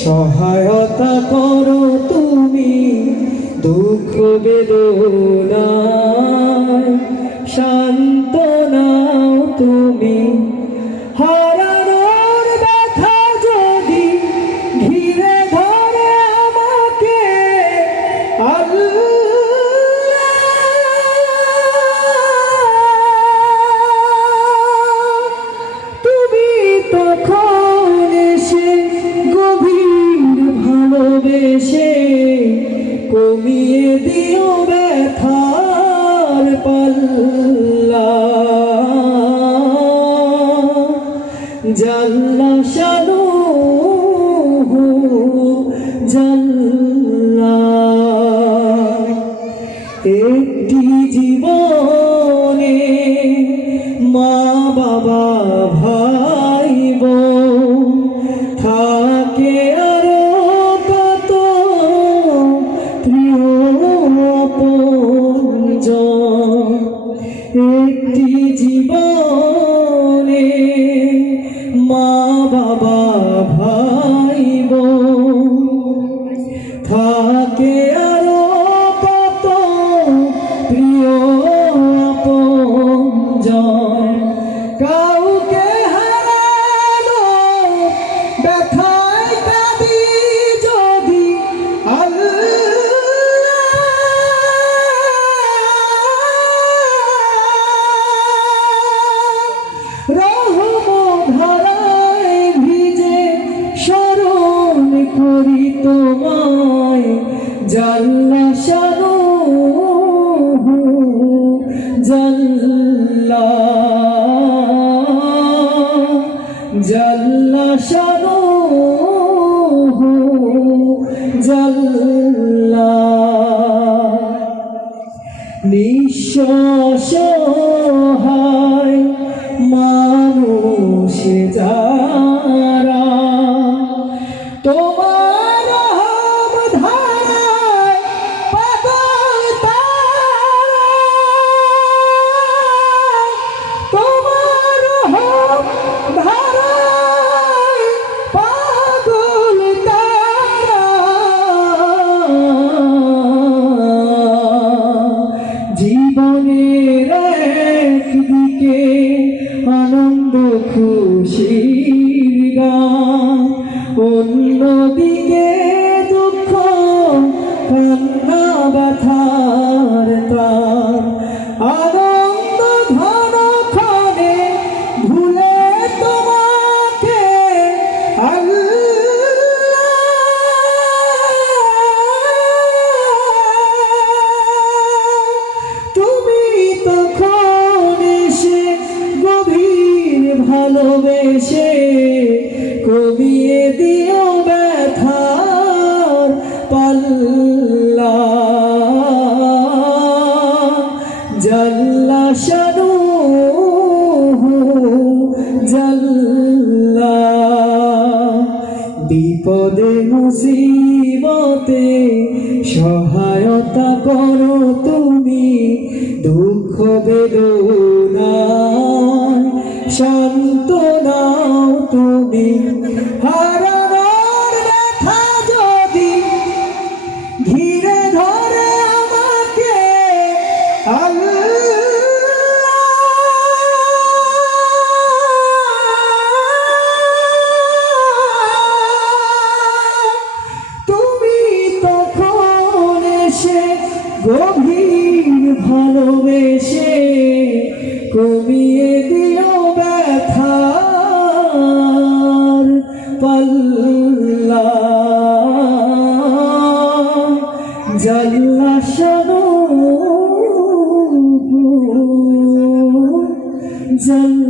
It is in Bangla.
সহায়তা করো তুমি দুঃখ বেদনা শান্ত কমিয়ে দিও ব্যথার পাল্লা। জাল্লা শানু জাল্লা একটি জীবনে মা বাবা ভাই বোন একটি জীবনে মা বাবা ভাই বোন Oh. পাল্লা জাল্লা শানু জাল্লা। বিপদে সহায়তা করো তুমি দুঃখ বেদনায় শান্ত তুমি। হারানোর কমিয়ে দিও ব্যথার পাল্লা। জাল্লা সনু জাল্লা